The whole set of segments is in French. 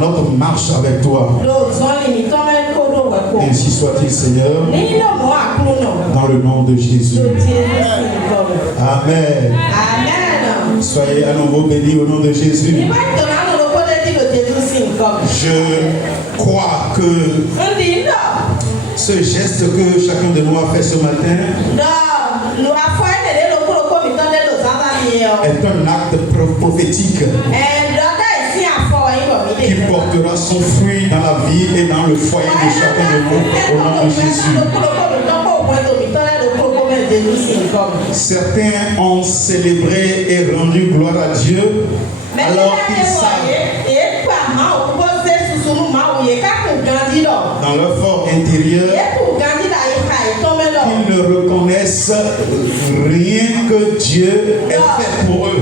dans notre marche avec toi. Ainsi soit-il, Seigneur, dans le nom de Jésus. Amen. Soyez à nouveau bénis au nom de Jésus. Je crois que ce geste que chacun de nous a fait ce matin est un acte prophétique qui portera son fruit dans la vie et dans le foyer de chacun de nous au nom de Jésus. Certains ont célébré et rendu gloire à Dieu alors qu'ils savent dans leur fort intérieur qu'ils ne reconnaissent rien que Dieu ait fait pour eux.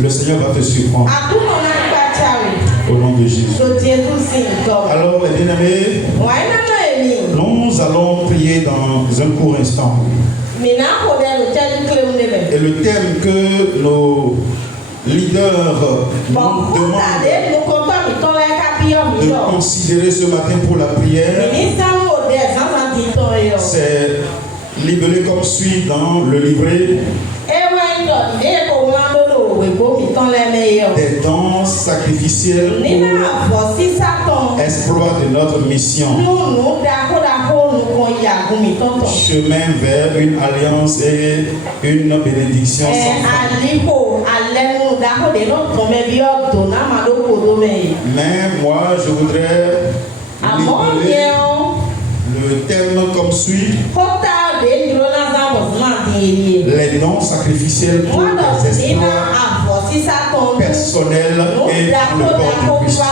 Le Seigneur va te surprendre au nom de Jésus. Alors, mes bien-aimés, nous allons prier dans un court instant. Et le thème que nos leaders nous demandent de considérer ce matin pour la prière, c'est libellé comme suit dans le livret: des dons sacrificiels pour exploit de notre mission. Chemin vers une alliance et une bénédiction sans fin. Mais moi, je voudrais libeller le thème comme suit: les dons sacrificiels pour les exploits personnels et dans le corps du Christ.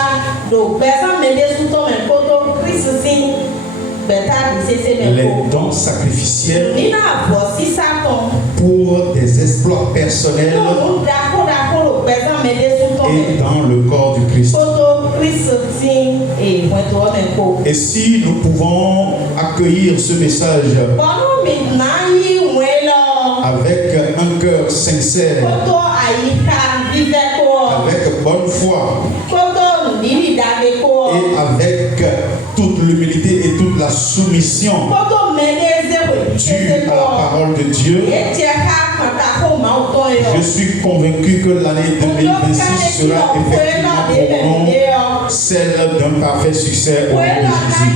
Les dons sacrificiels pour des exploits personnels et dans le corps du Christ. Et si nous pouvons accueillir ce message avec un cœur sincère, avec bonne foi et avec toute l'humilité et toute la soumission due à la parole de Dieu, je suis convaincu que l'année 2026 sera effectivement pour nous celle d'un parfait succès au nom de Jésus.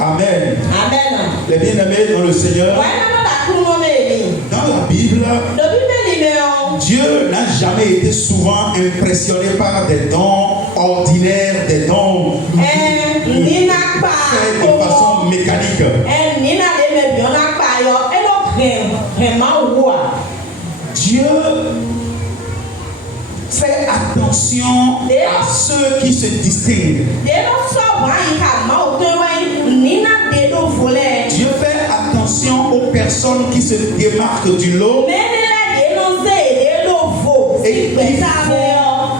Amen. Les bien-aimés dans le Seigneur, dans la Bible, Dieu n'a jamais été souvent impressionné par des dons ordinaires, des dons faits de façon mécanique. Dieu fait attention à ceux qui se distinguent. Dieu fait attention aux personnes qui se démarquent du lot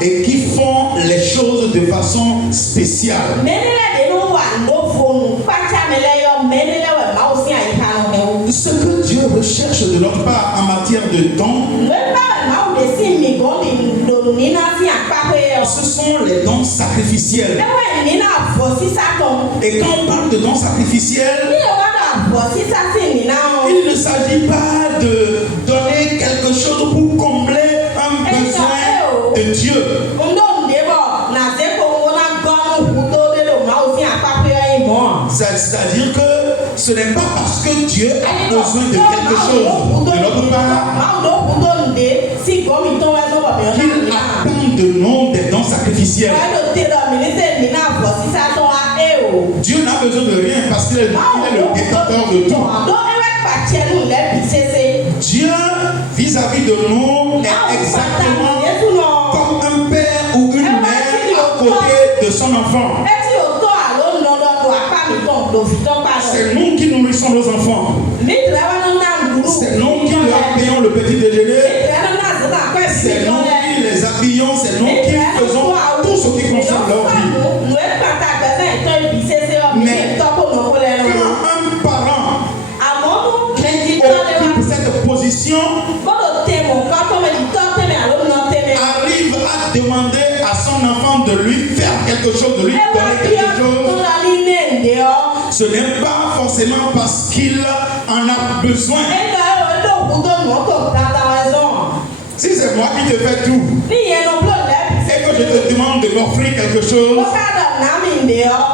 et qui font les choses de façon spéciale. Ce que Dieu recherche de notre part en matière de dons, ce sont les dons sacrificiels. Et quand on parle de dons sacrificiels, il ne s'agit pas de donner quelque chose pour combler un besoin de Dieu. C'est-à-dire que ce n'est pas parce que Dieu a besoin de quelque chose de notre part qu'il attend de nous des dons sacrificiels. Dieu n'a besoin de rien parce qu'il est le détenteur de tout. Dieu, vis-à-vis de nous, est exactement comme un père ou une mère à côté de son enfant. C'est nous qui nourrissons nos enfants. C'est nous qui leur payons le petit déjeuner. C'est nous qui les habillons. C'est nous qui faisons tout ce qui concerne leur vie. Mais quand un parent de lui faire quelque chose, de lui donner quelque chose, ce n'est pas forcément parce qu'il en a besoin. Si c'est moi qui te fais tout et que je te demande de m'offrir quelque chose,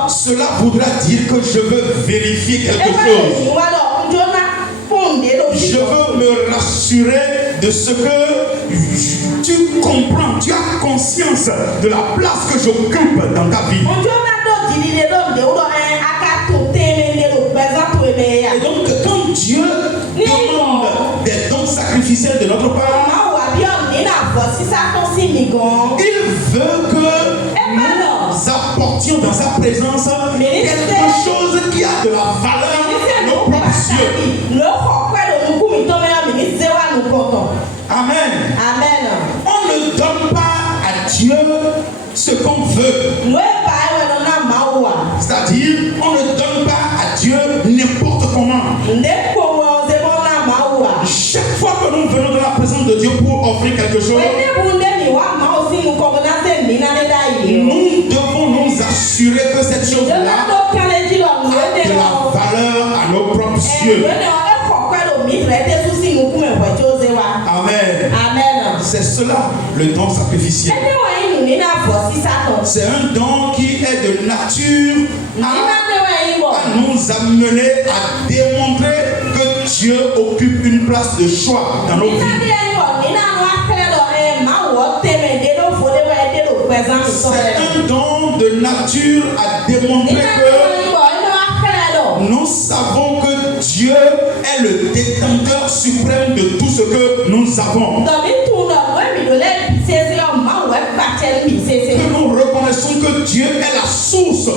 cela voudra dire que je veux vérifier quelque chose. Je veux me rassurer de ce que tu comprends, tu as conscience de la place que j'occupe dans ta vie. Et donc quand Dieu demande des dons sacrificiels de notre part, il veut que nous apportions dans sa présence quelque chose qui a de la valeur à nos propres yeux. Amen. Amen. On ne donne pas à Dieu ce qu'on veut. C'est-à-dire, on ne donne pas à Dieu n'importe comment. Chaque fois que nous venons dans la présence de Dieu pour offrir quelque chose, nous devons nous assurer que cette chose-là a de la valeur à nos propres yeux. Amen. Amen. C'est cela, le don sacrificiel. C'est un don qui est de nature à nous amener à démontrer que Dieu occupe une place de choix dans nos vies. C'est un don de nature à démontrer que nous savons que Dieu est le détenteur suprême de tout ce que nous avons. Que nous reconnaissons que Dieu est la source de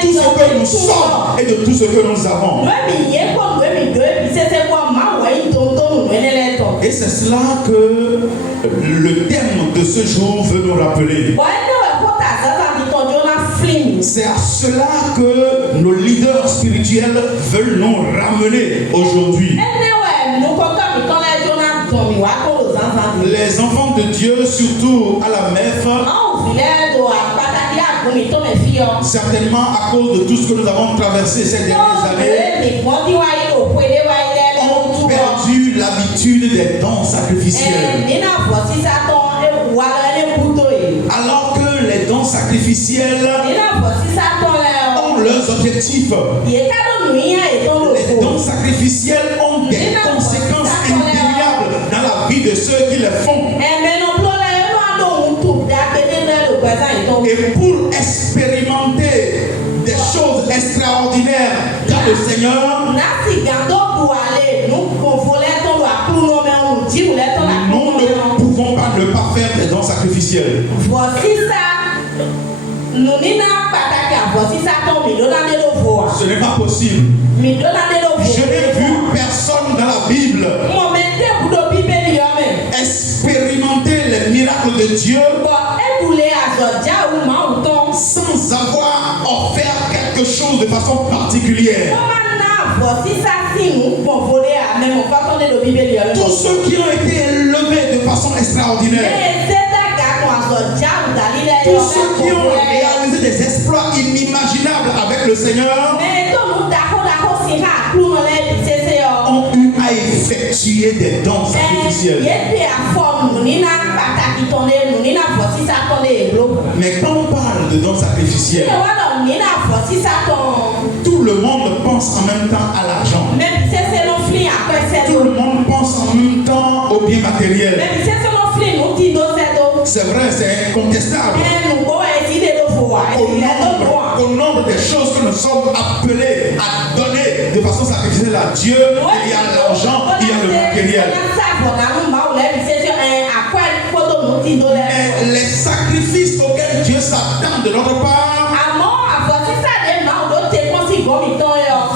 tout ce que nous sommes et de tout ce que nous avons. Et c'est cela que le thème de ce jour veut nous rappeler. C'est à cela que nos leaders spirituels veulent nous ramener aujourd'hui. Les enfants de Dieu, surtout à la MEF, certainement à cause de tout ce que nous avons traversé ces dernières années, ont perdu l'habitude des dons sacrificiels. Alors que les dons sacrificiels ont leurs objectifs. Les dons sacrificiels ont des conséquences indéniables dans la vie de ceux qui les font. Et pour expérimenter des choses extraordinaires dans le Seigneur, nous ne pouvons pas ne pas faire des dons sacrificiels. Ce n'est pas possible. Je n'ai vu personne dans la Bible expérimenter les miracles de Dieu sans avoir offert quelque chose de façon particulière. Tous ceux qui ont été élevés de façon extraordinaire, tous ceux qui ont réalisé des exploits inimaginables avec le Seigneur, ont eu à effectuer des dons sacrificiels. Mais quand on parle de dons sacrificiels, tout le monde pense en même temps à l'argent. Tout le monde pense en même temps aux biens matériels. C'est vrai, c'est incontestable. Au nombre des choses que nous sommes appelés à donner de façon sacrificielle à Dieu, il y a l'argent, il y a le matériel. Et les sacrifices auxquels Dieu s'attend de notre part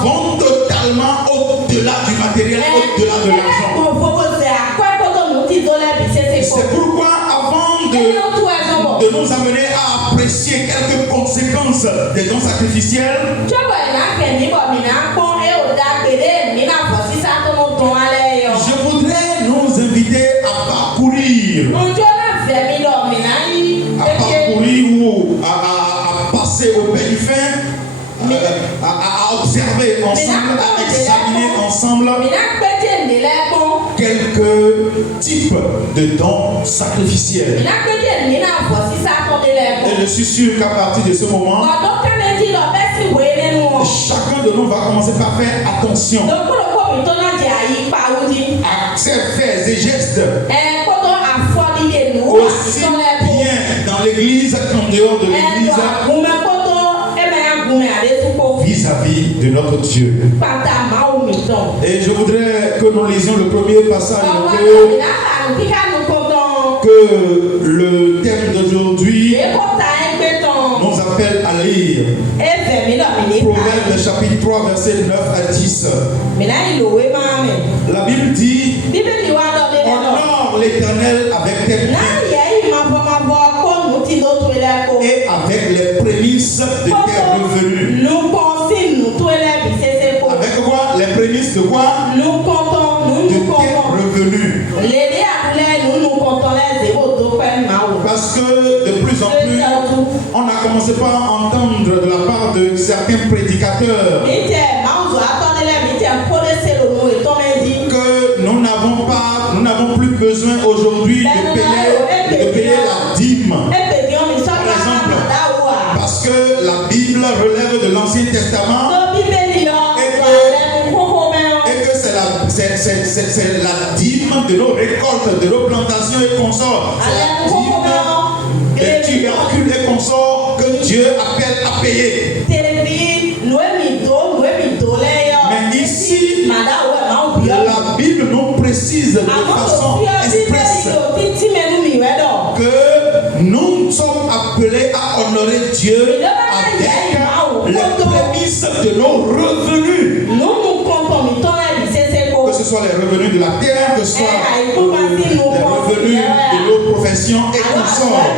vont totalement au-delà du matériel, au-delà de l'argent. C'est pourquoi avant de nous amener à apprécier quelques conséquences des dons sacrificiels, je voudrais nous inviter à parcourir ou à ensemble, à examiner ensemble quelques types de dons sacrificiels. Et je suis sûr qu'à partir de ce moment, chacun de nous va commencer par faire attention à ses faits et gestes, aussi bien dans l'église qu'en dehors de l'église, vis-à-vis de notre Dieu. Et je voudrais que nous lisions le premier passage que le thème d'aujourd'hui nous appelle à lire. Proverbe chapitre 3 verset 9 à 10. La Bible dit: honore l'Éternel avec tes biens et avec les prémices de tes revenus. Avec quoi? Les prémices de quoi? De tes revenus. Parce que de plus en plus, on a commencé par entendre de la part de certains prédicateurs que nous n'avons plus besoin aujourd'hui de payer la dîme. Par exemple, parce que la Bible relève de l'Ancien Testament et que c'est la dîme de nos récoltes, de nos plantations et consorts. C'est la dîme des tubercules et consorts que Dieu appelle à payer. Mais ici, la Bible nous précise de façon expresse que nous sommes appelés à honorer Dieu avec les prémices de nos revenus. Que ce soit les revenus de la terre, que ce soit les revenus de nos professions et consorts.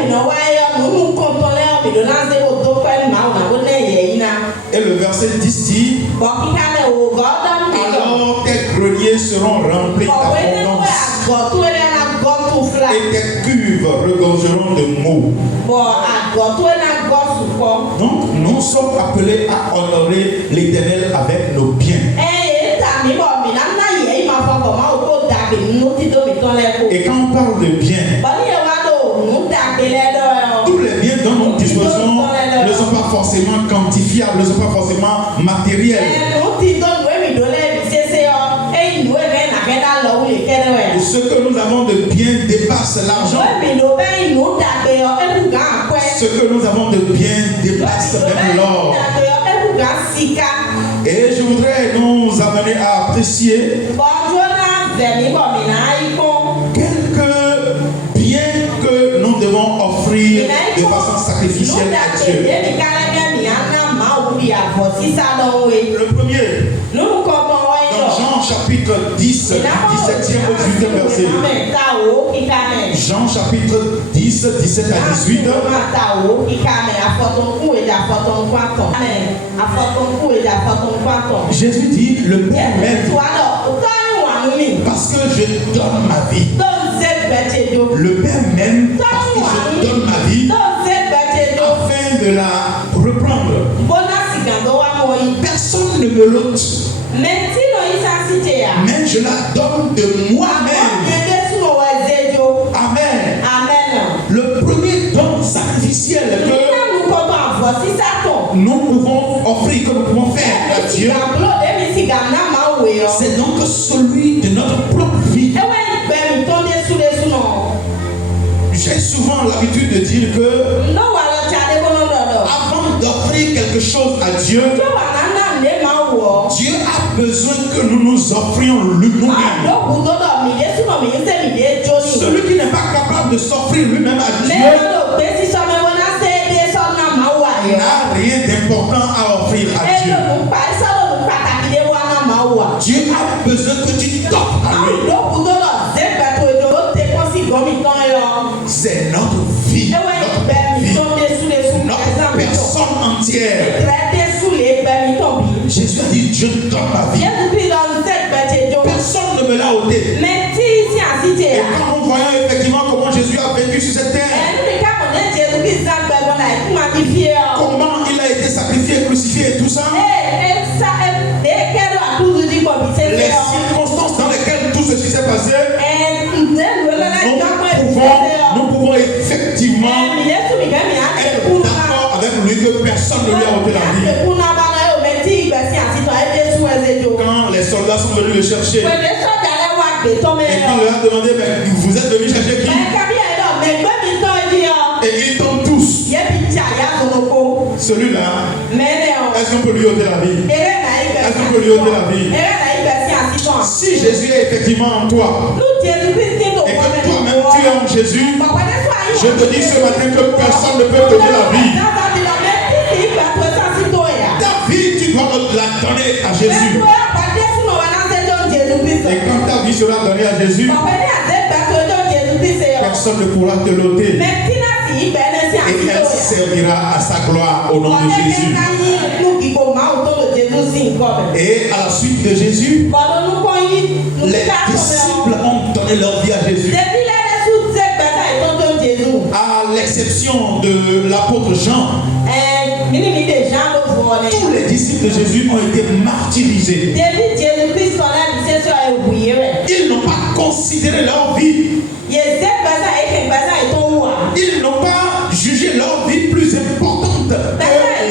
Et le verset 10 dit: alors tes greniers seront remplis d'abondance et tes cuves regorgeront de mots. Donc nous sommes appelés à honorer l'Éternel avec nos biens. Et quand on parle de biens, tous les biens dont nous disposons ne sont pas forcément quantifiables, ne sont pas forcément matériels. Et ce que nous avons de bien dépasse l'argent. Ce que nous avons de bien dépasse même l'or. Et je voudrais nous amener à apprécier quelques biens que nous devons offrir de façon sacrificielle à Dieu. Le premier, dans Jean chapitre 10, 17e au 18e verset. Jean chapitre 10, 17 à 18. Jésus dit: le Père m'aime parce que je donne ma vie. Le Père m'aime parce que je donne ma vie afin de la reprendre. Personne ne me l'ôte, mais je la donne de moi-même. Amen. Le premier don sacrificiel que nous pouvons offrir, que nous pouvons faire à Dieu, c'est donc celui de notre propre vie. J'ai souvent l'habitude de dire que avant d'offrir quelque chose à Dieu, Dieu a besoin que nous nous offrions nous-mêmes. Celui qui n'est pas capable de s'offrir lui-même à Dieu n'a rien d'important à offrir à Dieu. Dieu a besoin que tu t'offres à lui. C'est notre vie, notre personne entière. Jésus a dit: je donne ma vie. Personne ne me l'a ôté. Et quand nous voyons effectivement comment Jésus a vécu sur cette terre, comment il a été sacrifié, crucifié et tout ça, personne ne lui a ôté la vie. Quand les soldats sont venus le chercher, et qu'il leur a demandé, mais vous êtes venus chercher qui? Et ils tombent tous. Celui-là, est-ce qu'on peut lui ôter la vie? Est-ce qu'on peut lui ôter la vie? Si Jésus est effectivement en toi, et que toi-même tu es en Jésus, je te dis ce matin que personne ne peut te donner la vie. Ta vie, tu dois la donner à Jésus. Et quand ta vie sera donnée à Jésus, personne ne pourra te l'ôter. Et elle servira à sa gloire au nom de Jésus. Et à la suite de Jésus, les disciples ont donné leur vie à Jésus. À l'exception de l'apôtre Jean, tous les disciples de Jésus ont été martyrisés. Ils n'ont pas considéré leur vie. Ils n'ont pas jugé leur vie plus importante que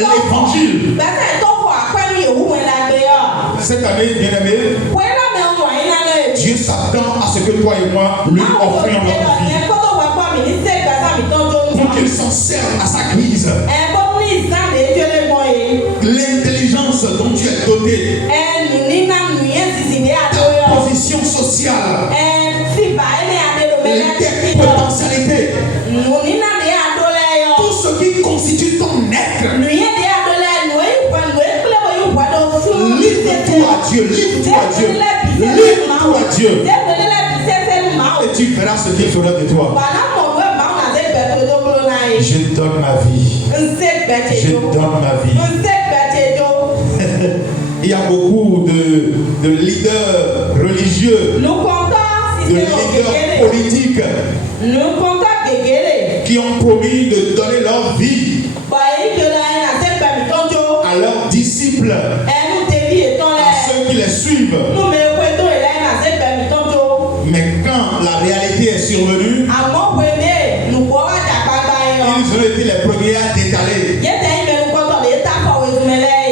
l'évangile. Cette année, bien-aimé, Dieu s'attend à ce que toi et moi lui offrions notre vie pour qu'il s'en serve à sa guise. L'intelligence dont tu es doté, ta position sociale, tes potentialités, tout ce qui constitue ton être, livre-toi à Dieu, livre-toi à Dieu, livre-toi à Dieu, et tu verras ce qu'il fera de toi. Je donne ma vie. Je donne ma vie. Il y a beaucoup de leaders religieux, de leaders politiques qui ont promis de donner leur vie à leurs disciples, à ceux qui les suivent. Mais quand la réalité est survenue, ils ont été les premiers à détaler.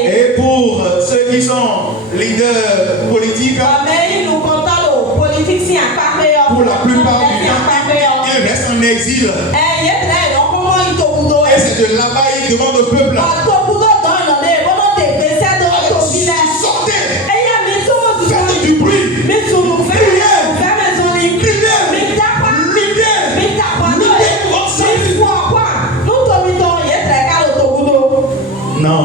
Et pour ceux qui sont leaders politiques, pour la plupart du temps, ils restent en exil. Et c'est de là-bas qu'ils demandent au peuple. Sortez, faites du bruit, non.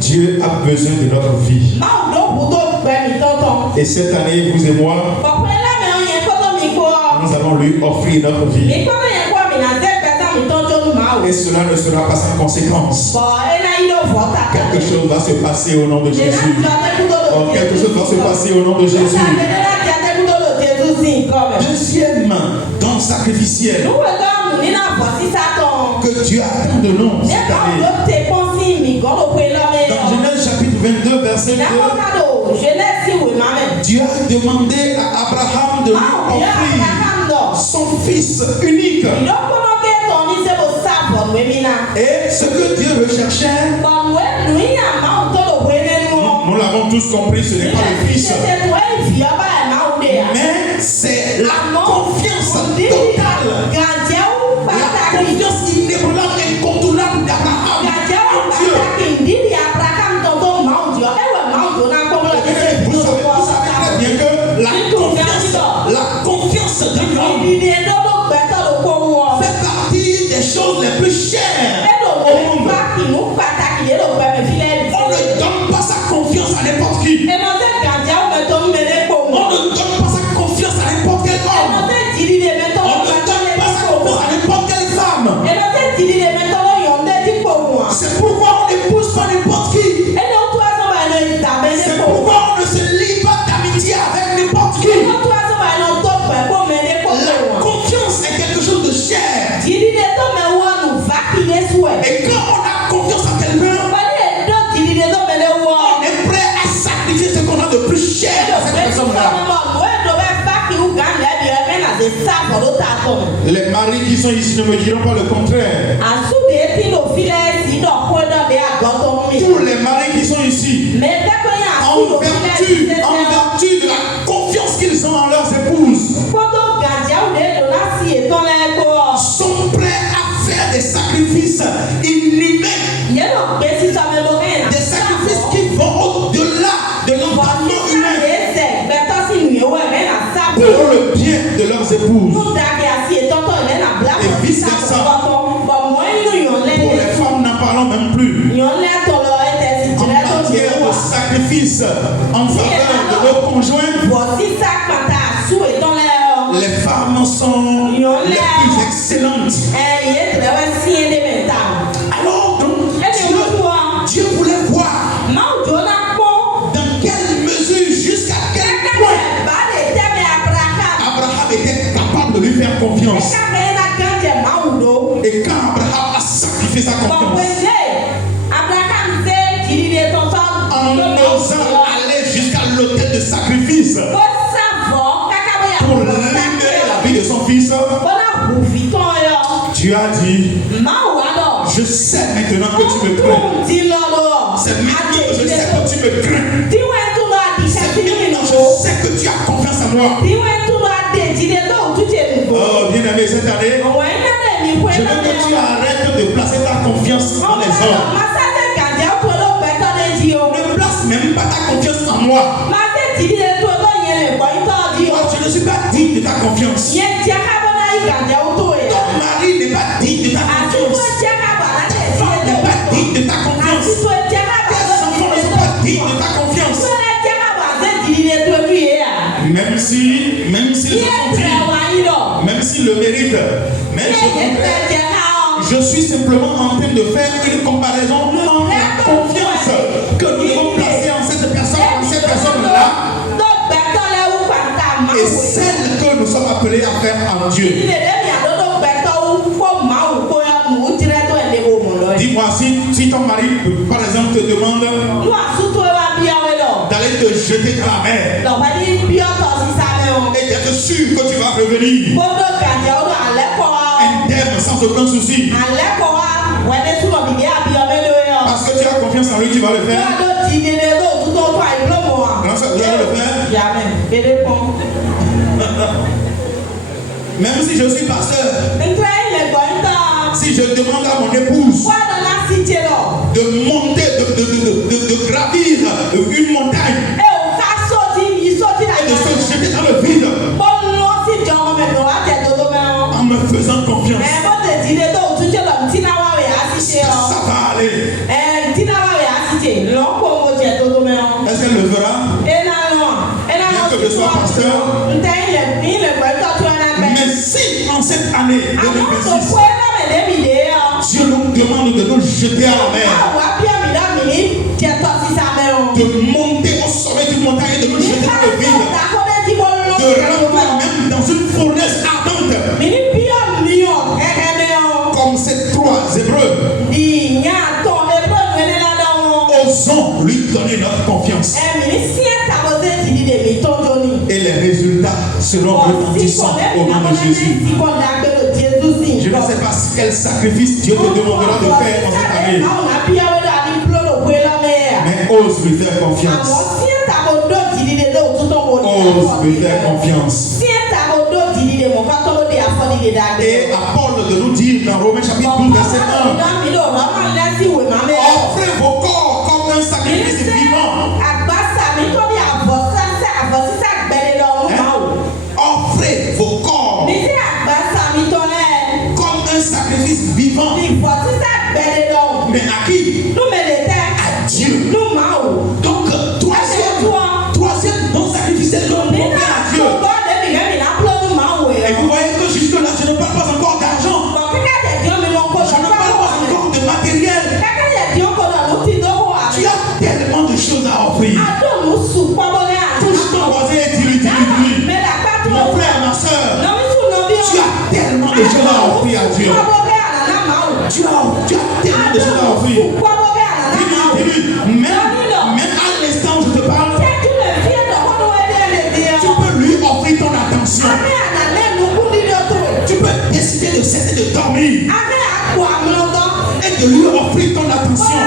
Dieu a besoin de notre vie. Et cette année, vous et moi, nous allons lui offrir notre vie. Et cela ne sera pas sans conséquence. Quelque chose va se passer au nom de Jésus. Oh, quelque chose va se passer au nom de Jésus. Deuxième don sacrificiel que Dieu attend de nous cette année. Dans Genèse chapitre 22, verset 2, Dieu a demandé à Abraham de lui offrir son fils unique. Et ce que Dieu recherchait, nous l'avons tous compris, ce n'est pas le fils, mais c'est la confiance totale, la confiance inébranlable, incontournable d'Abraham en Dieu. Vous savez très bien que la confiance d'Abraham fait partie des choses les plus chères au monde. On ne donne pas sa confiance à n'importe qui. On ne donne pas sa confiance à n'importe quel homme. On ne donne pas sa confiance à n'importe quelle femme. C'est pourquoi on n'épouse pas n'importe qui. C'est pourquoi on ne se lie pas d'amitié avec n'importe qui. La confiance est quelque chose de cher. Et quand on a confiance en quelqu'un, on est prêt à sacrifier ce qu'on a de plus cher à cette personne-là. Les maris qui sont ici ne me diront pas le contraire. Tous les maris qui sont ici, en vertu de la confiance qu'ils ont en leurs épouses, sont prêts à faire des sacrifices inhumains, des sacrifices qui vont au-delà de l'entendement humain pour le bien de leurs épouses. Et vice versa. Pour les femmes, n'en parlons même plus. En matière de sacrifice en faveur de nos conjoints, les femmes sont les plus excellentes. Alors donc, Dieu voulait voir dans quelle mesure, jusqu'à quel point Abraham était capable de lui faire confiance. Et quand Abraham a sacrifié sa confiance, en osant aller jusqu'à l'autel de sacrifice pour libérer la vie de son fils, Dieu a dit, je sais maintenant que tu me crains. C'est maintenant que je sais que tu me crains. C'est maintenant que je sais que tu as confiance en moi. Oh, bien aimé, cette année, je veux que tu arrêtes de placer ta confiance en les hommes. Ne place même pas ta confiance en moi. Je ne suis pas digne de ta confiance. Ton mari n'est pas digne de ta confiance. Ta femme n'est pas digne de ta confiance. Tes enfants ne sont pas dignes de ta confiance. Même s'ils sont dignes, même s'ils le méritent, je suis simplement en train de faire une comparaison entre la confiance que nous devons placer en cette personne-là et celle que nous sommes appelés à faire en Dieu. Dis-moi, si ton mari, par exemple, te demande d'aller te jeter dans la mer et d'être sûr que tu vas revenir indemne sans aucun souci, parce que tu as confiance en lui, tu vas le faire. Non, ça, tu vas le faire. Même si je suis pasteur, si je demande à mon épouse de monter, de gravir une montagne et de se jeter dans le vide en me faisant confiance, ça va aller. Est-ce qu'elle le fera? Bien que je sois pasteur. Mais si en cette année 2026, Dieu nous demande de nous jeter à la mer, de monter au sommet d'une montagne et de nous jeter dans le vide, de rentrer même dans une fournaise ardente, comme ces trois Hébreux, osons lui donner notre confiance. Et les résultats seront retentissants au nom de Jésus. Je ne sais pas quel sacrifice Dieu te demandera de faire en cette année, mais ose lui faire confiance. Ose lui faire confiance. Et à Paul de nous dire dans Romains chapitre 12 verset 1, offrez vos corps comme un sacrifice vivant. Offrez vos corps comme un sacrifice vivant. Mais à qui? À Dieu. Donc, troisième non sacrifice, c'est l'homme à Dieu. Et vous voyez que jusque-là, je ne parle pas encore d'argent. Je ne parle pas encore de matériel. Tu as tellement de choses à offrir. Touche ton voisin et dis-lui. Mon frère, ma soeur, tu as tellement de choses à offrir à Dieu. Tu as tellement de choses à offrir. Dis-lui, même à l'instant où je te parle, tu peux lui offrir ton attention. Tu peux décider de cesser de dormir et de lui offrir ton attention.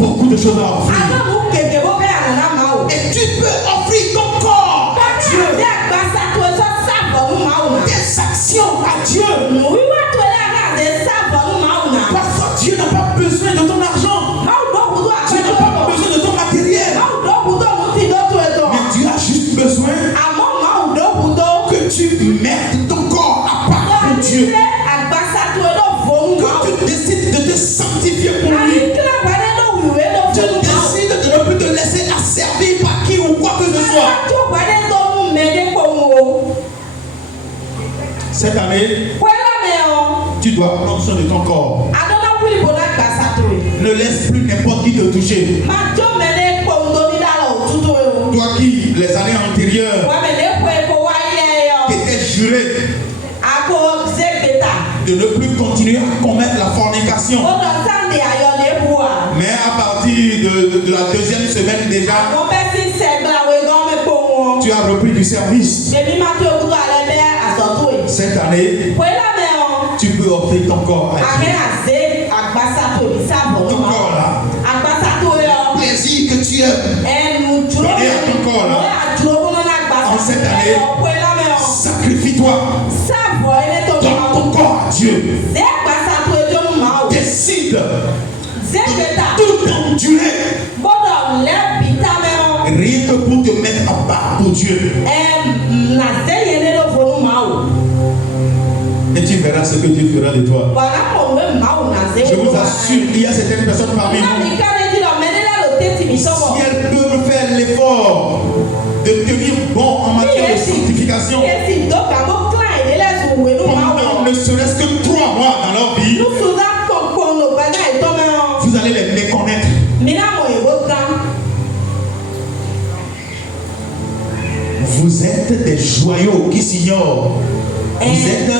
beaucoup de choses à offrir. Et tu peux offrir ton corps à Dieu. Tes actions à Dieu. Parfois, Dieu n'a pas besoin de ton argent. Dieu n'a pas besoin de ton matériel. Mais Dieu a juste besoin que tu mettes ton corps à part pour Dieu. Que tu décides de te sanctifier pour lui. Tu décides de ne plus te laisser asservir par qui ou quoi que ce soit. Cette année, tu dois prendre soin de ton corps. Ne laisse plus n'importe qui te toucher. Toi qui, les années antérieures, t'étais juré de ne plus continuer à commettre la fornication. Mais à partir de la deuxième semaine déjà, tu as repris du service. Cette année, tu peux offrir ton corps à Dieu. Ton corps là, le plaisir que tu aimes, donner à ton corps là, en cette année, sacrifie-toi. Donne ton corps à Dieu. Décide de tout endurer. Rien que pour te mettre en part pour Dieu. Et tu verras ce que Dieu fera de toi. Je vous assure, il y a certaines personnes parmi nous. Si elles peuvent faire l'effort de tenir bon en matière de sanctification, pendant ne serait-ce que 3 mois dans leur vie, vous allez les méconnaître. Vous êtes des joyaux qui s'ignorent. Vous êtes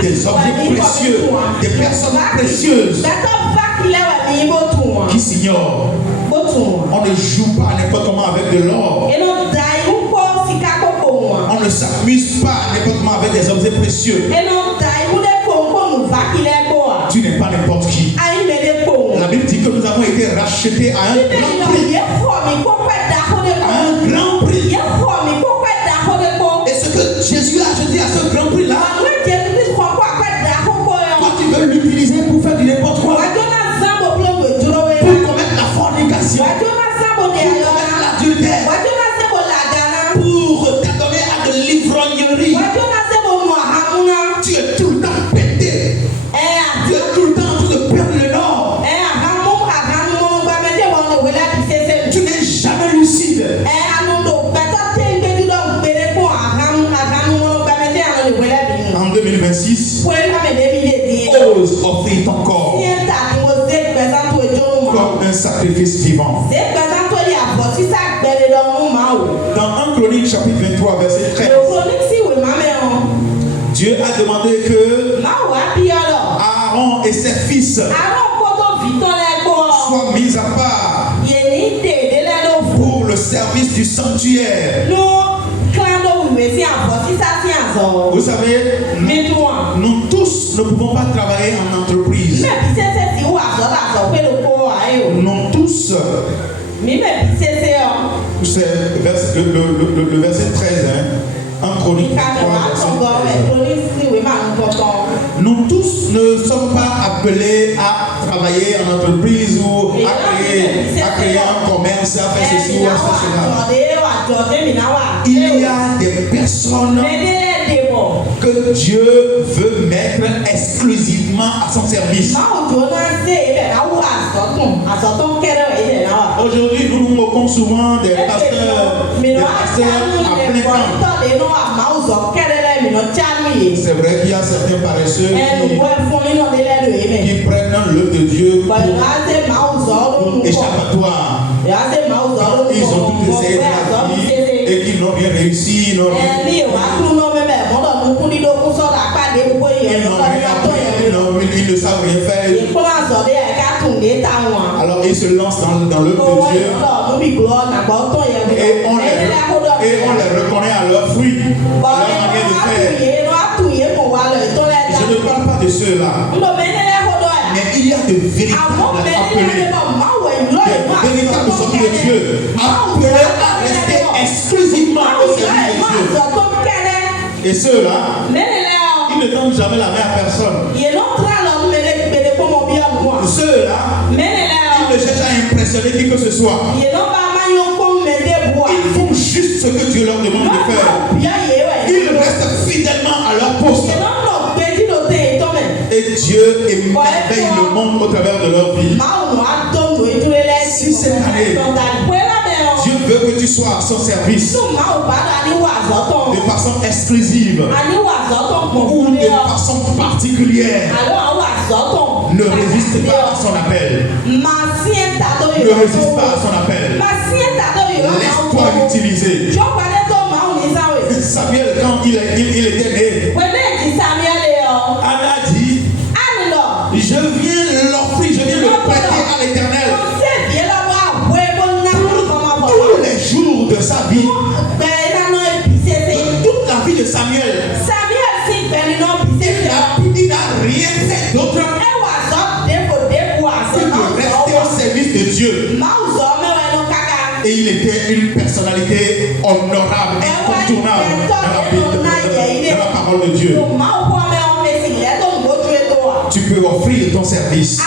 des objets précieux, des personnes précieuses qui s'ignorent. On ne joue pas n'importe comment avec de l'or. On ne s'amuse pas n'importe comment avec des objets précieux. Tu n'es pas n'importe qui. La Bible dit que nous avons été rachetés à un grand prix. À un grand prix. Et ce que Jésus a acheté à ce grand prix là, toi tu veux l'utiliser pour faire du n'importe quoi, pour commettre la fornication, pour commettre l'adultère, pour t'adonner à de l'ivrognerie. Tu es tout le temps pété. Tu es tout le temps en train de perdre le nord. Tu n'es jamais lucide. En 2026, ose offrir ton corps comme un sacrifice vivant. Dans 1 Chronique chapitre 23 verset 13, Dieu a demandé que Aaron et ses fils soient mis à part pour le service du sanctuaire. Vous savez, nous tous ne pouvons pas travailler en entreprise. Nous tous, c'est le verset 13, en Chronique 23, verset 13. Nous tous ne sommes pas appelés à travailler en entreprise ou à créer un commerce, à faire ceci ou à faire cela. Il y a des personnes que Dieu veut mettre exclusivement à son service. Aujourd'hui, nous nous moquons souvent des pasteurs à plein temps. C'est vrai qu'il y a certains paresseux qui prennent l'œuvre de Dieu pour échappatoire. Ils ont tout essayé de la vie et qu'ils n'ont rien réussi. Ils n'ont rien ils ne savent rien faire. Alors ils se lancent dans l'œuvre de Dieu et on les reconnaît à leurs fruits, à leur manière de faire. Je ne parle pas de ceux-là, Mais il y a de véritables appelés, de véritables sorties de Dieu, appelés à rester exclusivement au service de Dieu. Et ceux-là, ils ne tendent jamais la main à personne. Ceux-là, ils ne cherchent à impressionner qui que ce soit. Ils font juste ce que Dieu leur demande de faire. Ils restent fidèlement à leur poste. Et Dieu émerveille le monde au travers de leur vie. Si cette année, Dieu veut que tu sois à son service de façon exclusive ou de façon particulière, ne résiste pas à son appel. Ne résiste pas à son appel. Laisse-toi utiliser. Samuel, quand il était né, Anna dit, je viens l'offrir, je viens le prêter à l'Éternel pour tous les jours de sa vie, de toute la vie de Samuel. Il n'a rien fait d'autre que de rester au service de Dieu. Et il était une personnalité honorable, incontournable dans la parole de Dieu. Tu peux offrir ton service. Tu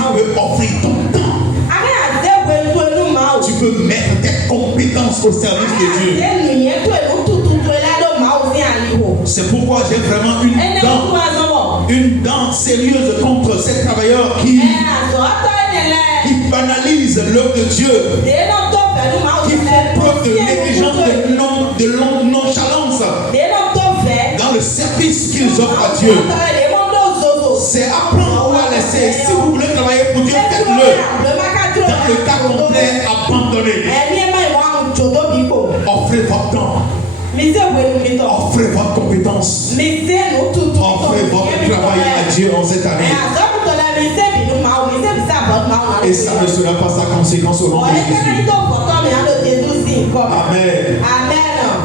peux offrir ton temps. Tu peux mettre tes compétences au service de Dieu. C'est pourquoi j'ai vraiment une dent sérieuse contre ces travailleurs qui banalisent l'œuvre de Dieu, qui font preuve de négligence, de nonchalance dans le service qu'ils offrent à Dieu. C'est apprendre ou à laisser. Si vous voulez travailler pour Dieu, faites-le. Dans le cas complet, abandonnez. Offrez votre temps. Offrez votre compétence. Offrez votre travail à Dieu en cette année. Et ça ne sera pas sa conséquence au nom de Jésus. Amen.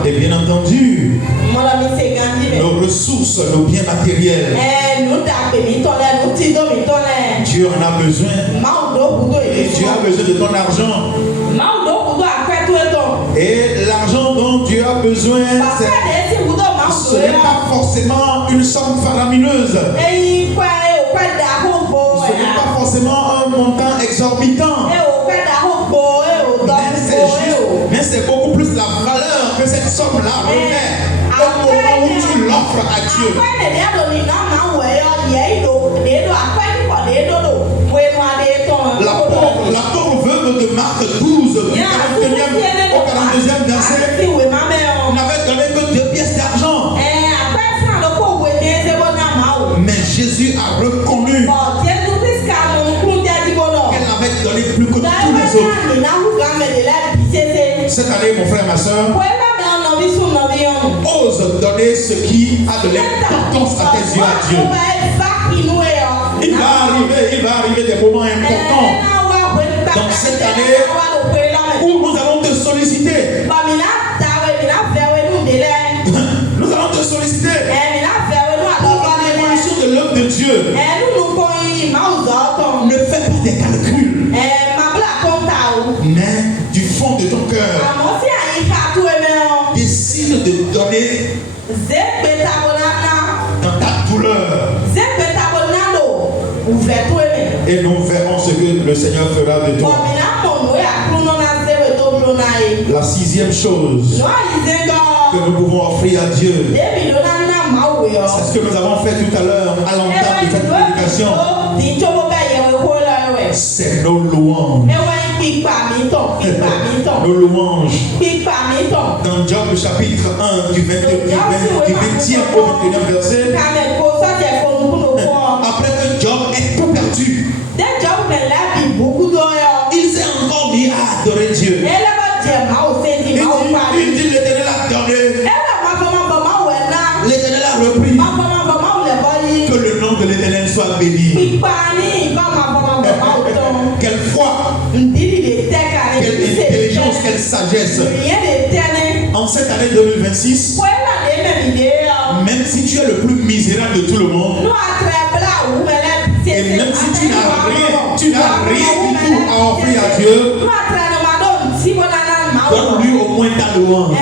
Et bien entendu, nos ressources, nos biens matériels, Dieu en a besoin. Et Dieu a besoin de ton argent. Et l'argent dont Dieu a besoin, ce n'est pas forcément une somme faramineuse. Ce n'est pas forcément un montant exorbitant. Mais c'est beaucoup plus la valeur que cette somme-là revêt au moment où tu l'offres à Dieu. La pauvre veuve de Marc 12, au 42e verset, n'avait donné que 2 pièces d'argent. Mais Jésus a reconnu qu'elle avait donné plus que tous les autres. Cette année, mon frère, ma soeur, ose donner ce qui a de l'importance à tes yeux à Dieu. Il va arriver des moments importants dans cette année où nous allons te solliciter. Nous allons te solliciter pour l'évolution de l'œuvre de Dieu. Ne fais pas des calculs, mais du fond de ton cœur, décide de donner dans ta douleur. Et nous verrons ce que le Seigneur fera de toi. La 6e chose que nous pouvons offrir à Dieu, c'est ce que nous avons fait tout à l'heure à l'entame de cette prédication. C'est nos louanges. Nos louanges. Dans Job chapitre 1 du 20e au 21e verset, après que Job ait tout perdu, il s'est encore mis à adorer Dieu. Il dit l'Éternel a donné, l'Éternel a repris. Que le nom de l'Éternel soit béni. Quelle foi, quelle intelligence, quelle sagesse. En cette année 2026, même si tu es le plus misérable de tout le monde, Même si tu n'as rien du tout à offrir à Dieu, donne-lui au moins ta louange.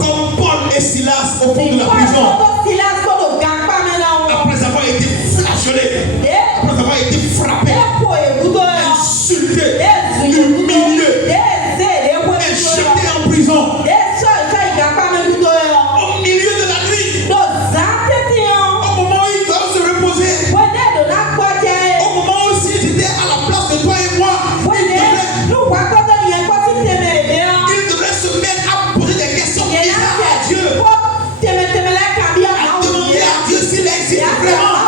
Comme Paul et Silas au fond de la prison, après avoir été flagellés, après avoir été frappés, insultés, humiliés, et jetés en prison, au milieu de la nuit, au moment où ils doivent se reposer, au moment où s'ils étaient à la place de toi et moi, ils devraient se mettre à poser des questions bizarres à Dieu, à demander à Dieu s'il existe vraiment.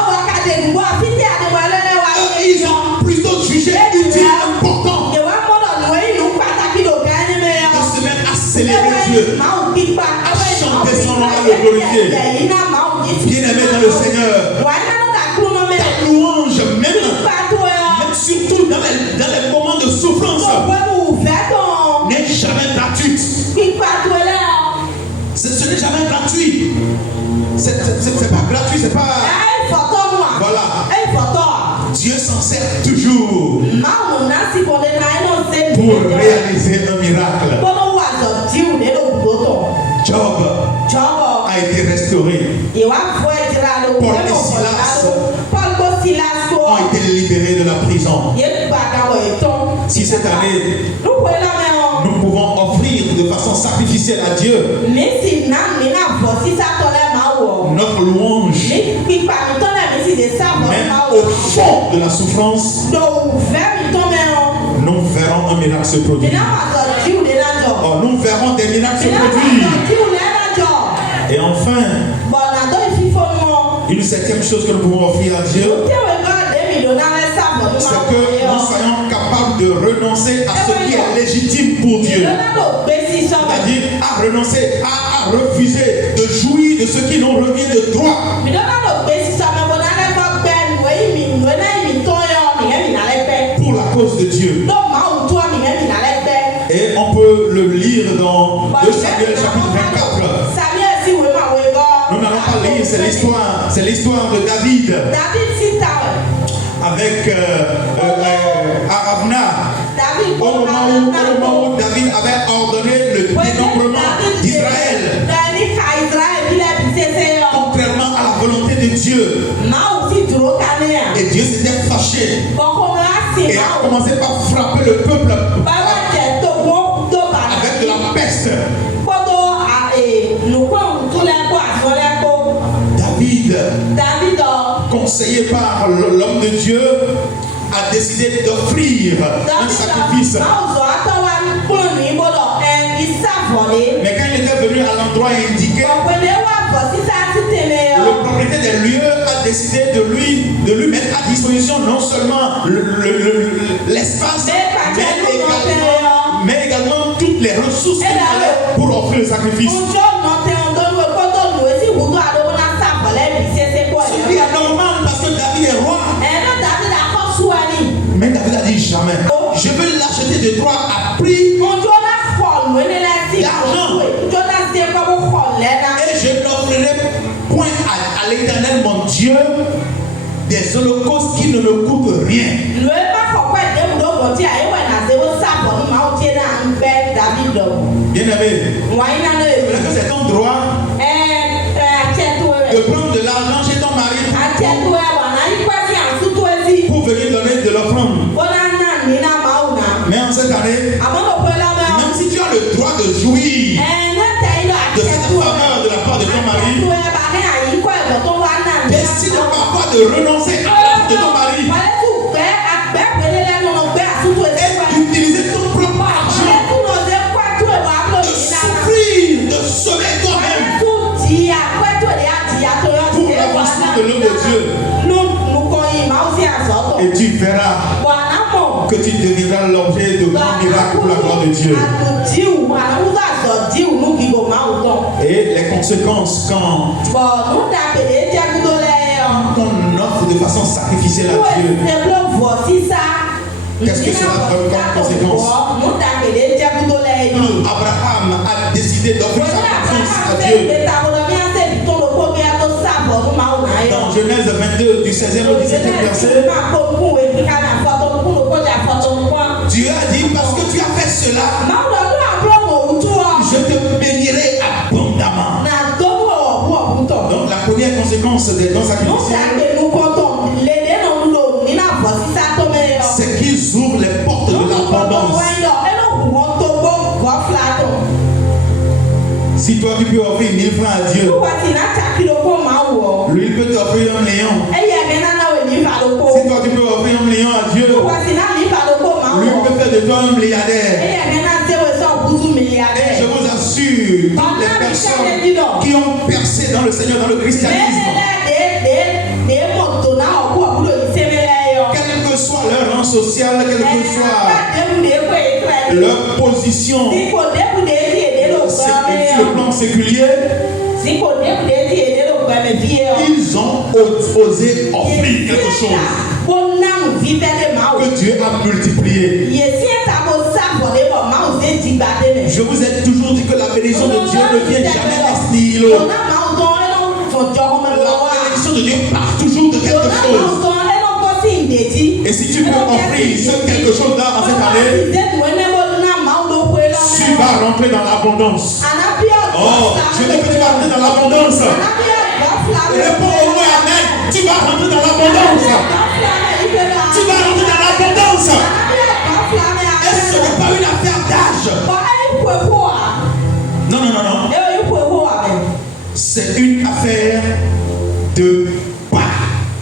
Ils ont plutôt jugé utile, important de se mettre à célébrer Dieu, à chanter son nom, à le glorifier. Bien-aimé dans le Seigneur, ta louange, même surtout dans les moments de souffrance, n'est jamais gratuite. Ce n'est jamais gratuit. C'est pas gratuit, c'est pas. Voilà. Dieu s'en sert toujours pour réaliser un miracle. Job a été restauré. Paul et Silas ont été libérés de la prison. Si cette année, nous pouvons offrir de façon sacrificielle à Dieu notre louange, même au fond de la souffrance, nous verrons un miracle se produire. Oh, nous verrons des miracles se produire. Et enfin, une septième chose que nous pouvons offrir à Dieu, c'est que nous soyons capables de renoncer à ce qui est légitime pour Dieu. C'est-à-dire à renoncer, à refuser de jouir de ce qui nous revient de droit. Pour la cause de Dieu. Et on peut le lire dans 2 Samuel chapitre 24. Nous n'allons pas lire, c'est l'histoire de David. Avec Aravna. Au moment où David avait ordonné le dénombrement d'Israël, contrairement à la volonté de Dieu. Et Dieu s'était fâché et a commencé par frapper le peuple avec de la peste. David, conseillé par l'homme de Dieu, a décidé d'offrir un sacrifice. Mais quand il était venu à l'endroit indiqué, le propriétaire des lieux a décidé de lui mettre à disposition non seulement l'espace, mais également toutes les ressources qu'il fallait pour offrir le sacrifice. Ce qui est normal parce que David est roi. Mais David a dit jamais. Je veux l'acheter de toi à prix d'argent. Et je n'offrirai point à l'Éternel mon Dieu des holocaustes qui ne me coûtent rien. Bien-aimé, c'est ton droit de prendre de l'argent chez ton mari pour venir donner de l'offrande. Mais en cette année, même si tu as le droit de jouir de cette faveur de la part de ton mari, décide parfois de renoncer à l'offre de ton mari et d'utiliser ton propre argent, de souffrir, de sauver toi-même pour l'avancement de l'œuvre de Dieu. Et tu verras que tu deviendras l'objet de grands miracles pour la gloire de Dieu. Et les conséquences quand on offre de façon sacrificielle à Dieu, qu'est-ce que cela donne comme conséquence? Abraham a décidé d'offrir sa confiance à Dieu. Dans Genèse 22, du 16e au 17e verset, Dieu a dit, parce que tu as fait cela, je te bénirai abondamment. Donc la première conséquence des dons sacrificiels, c'est qu'ils ouvrent les portes de l'abondance. Si toi tu peux offrir 1000 francs à Dieu, lui il peut t'offrir 1 million. Si toi tu peux offrir 1 million à Dieu, lui il peut faire de toi un milliardaire. Et je vous assure, toutes les personnes qui ont percé dans le Seigneur, dans le christianisme, quel que soit leur rang social, quelle que soit leur position sur le plan séculier, ils ont osé offrir quelque chose que Dieu a multiplié. Je vous ai toujours dit que la bénédiction de Dieu ne vient jamais en stylo. La bénédiction de Dieu part toujours de quelque chose. Et si tu peux offrir ce quelque chose là en cette année, tu vas rentrer dans l'abondance. Oh, je dis que tu vas rentrer dans l'abondance. Réponds au mot amen. Tu vas rentrer dans l'abondance. Tu vas rentrer dans l'abondance. Et ce n'est pas une affaire d'âge. Non, non, non, non. C'est une affaire de pas.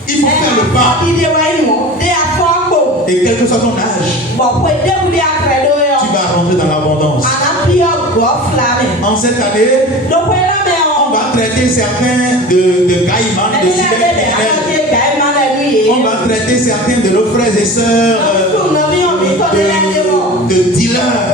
Il faut faire le pas. Et quel que soit ton âge, tu vas rentrer dans l'abondance. En cette année, on va traiter certains de caïmans, de cybercriminels. On va traiter certains de nos frères et sœurs de dealers.